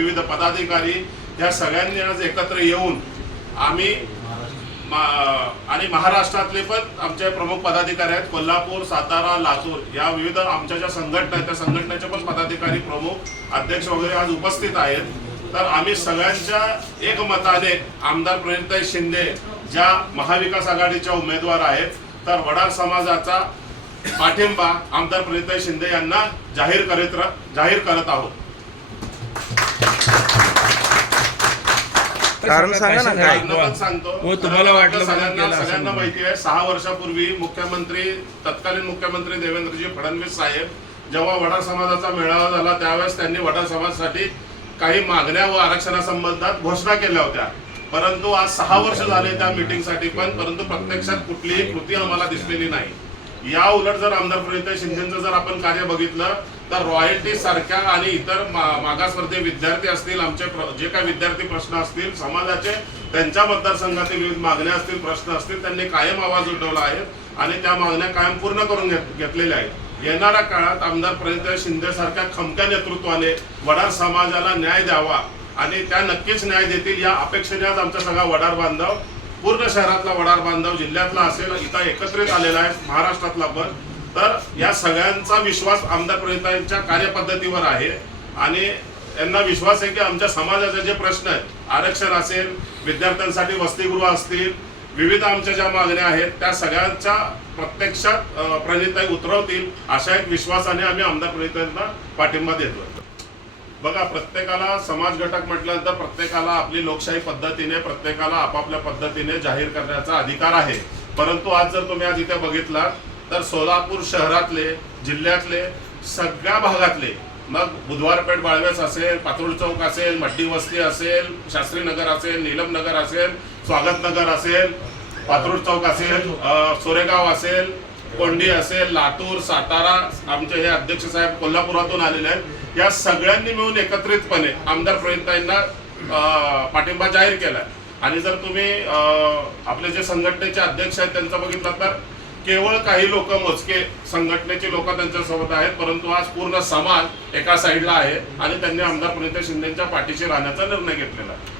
विविध पदाधिकारी या सगळ्यांनी आज एकत्र येऊन आम्ही आणि महाराष्ट्रातले पण आमचे प्रमुख पदाधिकारी आहेत. कोल्हापूर सातारा लातूर या विविध आमच्या ज्या संघटना आहेत त्या संघटनेचे पण पदाधिकारी प्रमुख अध्यक्ष वगैरे आज उपस्थित आहेत. तर आम्ही सगळ्यांच्या एकमताने आमदार प्रणिताई शिंदे ज्या महाविकास आघाडीच्या उमेदवार आहेत तर वडार समाजाचा पाठिंबा आमदार प्रणिताई शिंदे यांना जाहीर करीत जाहीर करत आहोत. कारण सांगा ना काय? सांगतो. हो, तुम्हाला वाटलं सगळ्यांना. माहिती आहे सहा वर्षापूर्वी मुख्यमंत्री तत्कालीन मुख्यमंत्री देवेंद्रजी फडणवीस साहेब जेव्हा वडार समाजाचा मेळावा झाला त्यावेळेस त्यांनी वडार समाजासाठी काही मागण्या व आरक्षणासंबंधात घोषणा केल्या होत्या. परंतु आज सहा वर्ष झाले त्या मीटिंगसाठी पण परंतु प्रत्यक्षात कुठलीही कृती आम्हाला दिसलेली नाही. या उलट जर आमदार प्रणिता शिंदेचं जर आपण कार्य बघितलं तर रॉयल्टी सारख्या आणि इतर मागासवर्गीय विद्यार्थी असतील आमचे जे काही विद्यार्थी प्रश्न असतील समाजाचे त्यांच्या मतदारसंघातील विविध मागण्या असतील प्रश्न असतील त्यांनी कायम आवाज उठवला आहे आणि त्या मागण्या कायम पूर्ण करून घेत- घेतलेल्या आहेत. येणाऱ्या काळात आमदार प्रणिता शिंदे सारख्या खमक्या नेतृत्वाने वडार समाजाला न्याय द्यावा आणि त्या नक्कीच न्याय देतील या अपेक्षेने आज आमचा सगळा वडार बांधव पूर्ण शहरातला वडार बांधव जिल्ह्यातला असेल इथं एकत्रित आलेला आहे महाराष्ट्रातला पण. तर या सगळ्यांचा विश्वास आमदार प्रणितांच्या कार्यपद्धतीवर आहे. आणि यांना विश्वास आहे की आमच्या समाजाचे जे प्रश्न आहेत आरक्षण असेल विद्यार्थ्यांसाठी वसतिगृह असतील विविध आमच्या ज्या मागण्या आहेत त्या सगळ्यांच्या प्रत्यक्षात प्रणिताई उतरवतील अशा एक विश्वासाने आम्ही आमदार प्रणितांना पाठिंबा देतो बघा प्रत्येकाला समाज घटक म्हटल्यानंतर प्रत्येकाला आपली लोकशाही पद्धतीने प्रत्येकाला आपापल्या पद्धतीने जाहीर करण्याचा अधिकार आहे. परंतु आज जर तुम्ही आज इथे बघितला तर सोलापूर शहरातले जिल्ह्यातले सगळ्या भागातले मग बुधवारपेठ बाळवेस असेल पातुळ चौक असेल मड्डी वस्ती असेल शास्त्रीनगर असेल नीलम नगर असेल स्वागत नगर असेल पातुळ चौक असेल सोरेगाव असेल कोंडी असेल लातूर सातारा आमचे हे अध्यक्ष साहेब कोल्हापुरातून आलेले आहेत. या सगळ्यांनी मिळून एकत्रितपणे आमदार प्रवीणताईंना पाठिंबा जाहीर केला आणि जर तुम्ही आपले जे संघटनेचे अध्यक्ष आहेत त्यांचा बघितला तर केवळ काही लोक मोजके संघटनेचे लोक त्यांच्यासोबत आहेत परंतु आज पूर्ण समाज एका साईडला आहे आणि त्यांनी आमदार प्रणिता शिंदेच्या पाठीशी राहण्याचा निर्णय घेतलेला आहे.